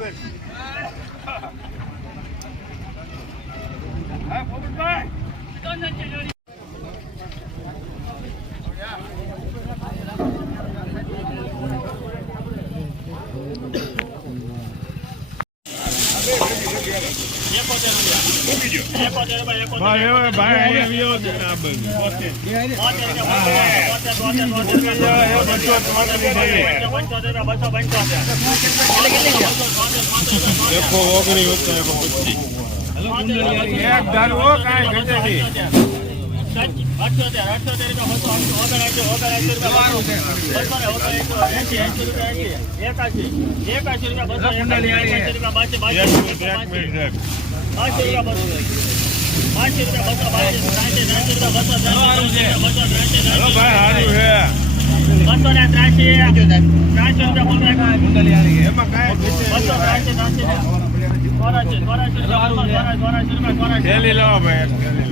兄。来，我们来，刚才见着你。એકો ઓગણી એક ધારું કાંઈ ઘટે નહીં. એક મિનિટ એક હલો રૂપિયા સારું છે એમાં કાંઈ ઘટે થેલી લાવો રૂપિયા એક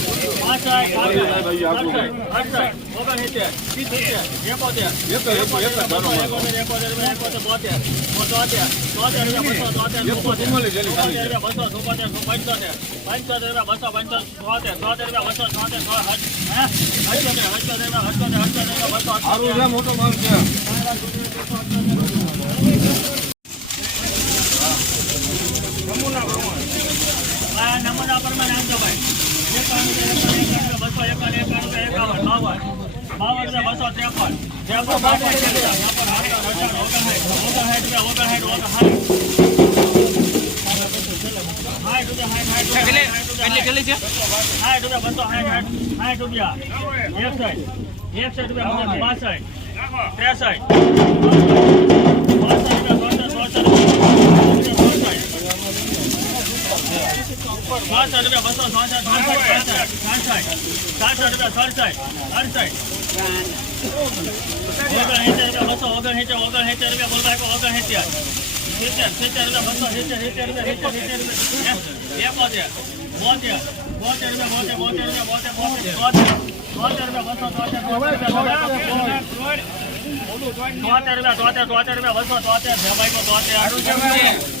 સોહેઠ માલ છે નમૂના પ્રમાણે આપજો ભાઈ એકાણું એકાણું બસો એકાણું એકાણું એકાવન બાવન બાવન છે બસો ત્રેપન ત્રેપન બાવન ત્રેપન અઠાવન અઠાવન ઓગણસાઠ ઓગણસાઠ રૂપિયા ઓગણસાઠ ઓગણસાઠ સાઠ રૂપિયા સાઠ સાઠ રૂપિયા બસો સાઠ સાઠ સાઠ રૂપિયા એકસઠ એકસઠ રૂપિયા ત્રેસઠ બાસઠ રૂપિયા ચોસઠ ચોસઠ ચોસઠ રૂપિયા બસો રૂપિયા બસો તોતેર રૂપિયા તોતેર તોતેર રૂપિયા બસો તોતેર ભાઈ તોતેર